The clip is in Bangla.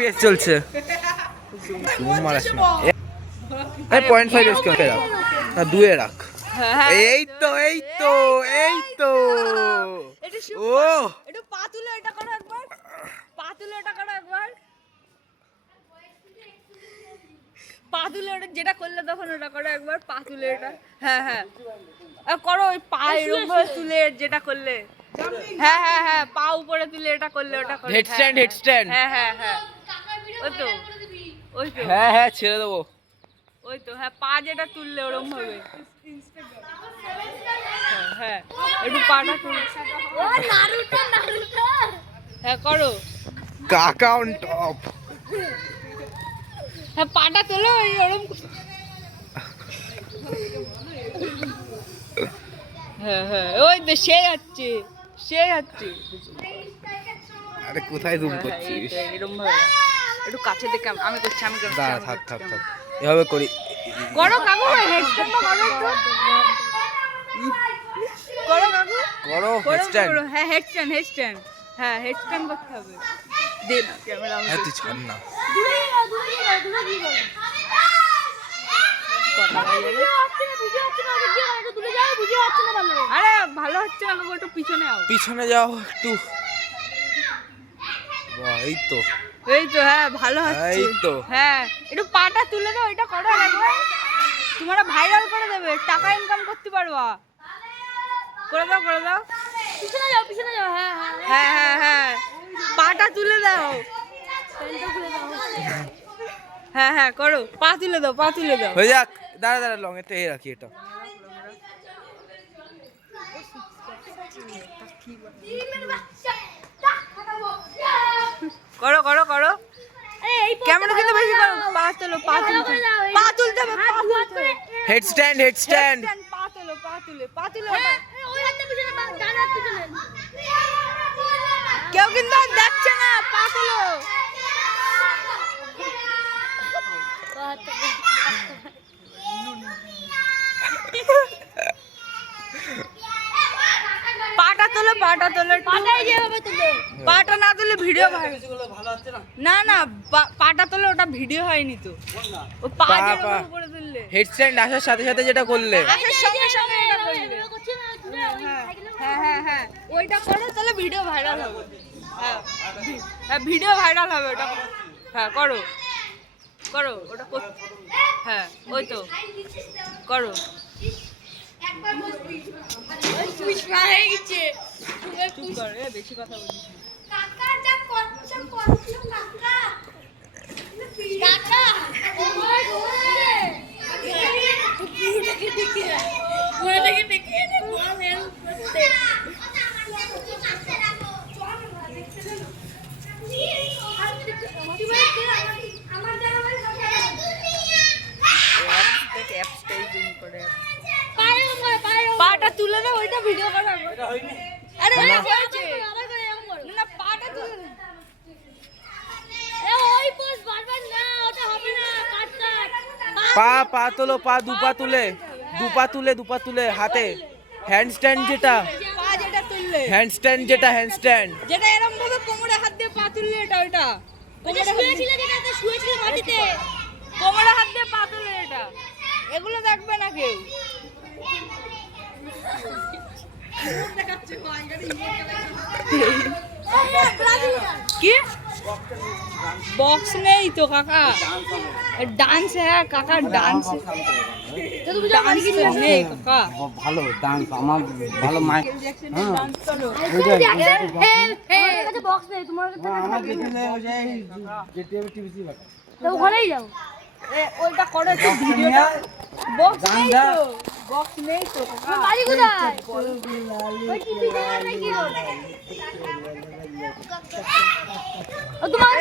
FPS চলছে। এই 0.5 এসকে রাখ না 2 এ রাখ। এই তো ও একটু পা তুলে এটা করো একবার, পা তুলে এটা করো একবার, পা তুলে ওটা যেটা করলে তখন ওটা করো একবার, পা তুলে এটা। হ্যাঁ হ্যাঁ করো, ওই পা এরকম ভাবে তুলে যেটা করলে। হ্যাঁ হ্যাঁ হ্যাঁ পা উপরে তুলে এটা করলে ওটা করলে। Head stand. হ্যাঁ হ্যাঁ হ্যাঁ ওই তো হ্যাঁ ছেড়ে দেবো। ওই তো হ্যাঁ পা যেটা তুললে ওরকম ভাবে। হ্যাঁ একটু পাটা তুলে। হ্যাঁ করো কাকা অন টপ। হ্যাঁ পাটা তোলো ওই ওরকম। হ্যাঁ হ্যাঁ ওই তো সে যাচ্ছে। আরে কোথায় জুম করছিস? এরকম ভাবে একটু কাছে দেখে আমি করছি, দাঁড়া থাক এভাবে করি। করো কাকু, হেডস্ট্যান্ড করো একটু, করো কাকু, করো হেডস্ট্যান্ড। হ্যাঁ হেডস্ট্যান্ড হ্যাঁ হেডস্ট্যান্ড করতে হবে। দে না ক্যামেরা আমি তুই ছাড় না। আরে ভালো হচ্ছে না কাকু, একটু পিছনে যাও একটু। এই তো হ্যাঁ ভালো হচ্ছে। হ্যাঁ একটু পাটা তুলে দাও, এটা করো একবার, তোমরা ভাইরাল করে দেবে, টাকা ইনকাম করতে পারবা। করে দাও পিছনে যাও। হ্যাঁ পাটা তুলে দাও। হ্যাঁ করো, পা তুলে দাও। হয়ে যাক। দাঁড়া লং এটা এই রাখি এটা। করো ক্যামেরা কিন্তু বেশি করো। পা তুলতে হবে। হেডস্ট্যান্ড। পা তুলে কেউ কিন্তু আর দেখছে না, পা তুলো। পাটা তোলো পাটা না তুলে ভিডিও না পাটা তোলে, ওটা ভিডিও হয়নি তো। ও পা উপরে তুললে হেডস্ট্যান্ড আসার সাথে সাথে যেটা করলে সঙ্গে এটা করলে। হ্যাঁ ওইটা করো, তাহলে ভিডিও ভাইরাল হবে। হ্যাঁ ভিডিও ভাইরাল হবে ওটা। হ্যাঁ করো ওটা। হ্যাঁ ওই তো করো। বেশি কথা বলিস পাটা তুলে দাও, ওইটা ভিডিও করো। আরে না পাটা তুলে দাও। ওই পোস্ট বারবার না, ওটা হবে না। পা তোলো, দুপা তুলে হাতে। হ্যান্ডস্ট্যান্ড যেটা তুললে, হ্যান্ডস্ট্যান্ড যেটা এরকম ভাবে কোমরে হাত দিয়ে পা তুললে, ওইটা শুয়েছিল মাটিতে, কোমরে হাত দিয়ে পা তুললে এটা। এগুলো দেখবে না কেউ। কি বক্স নেই তো কাকা, ডান্স হ্যাঁ কাকা, ডান্স নেই কাকা। ভালো ডান্স আমার ভালো মাইক। ওখানেই যাও, ওইটা করো ভিডিও। বক্স নেই তো বাড়ি কোথায়? তোমার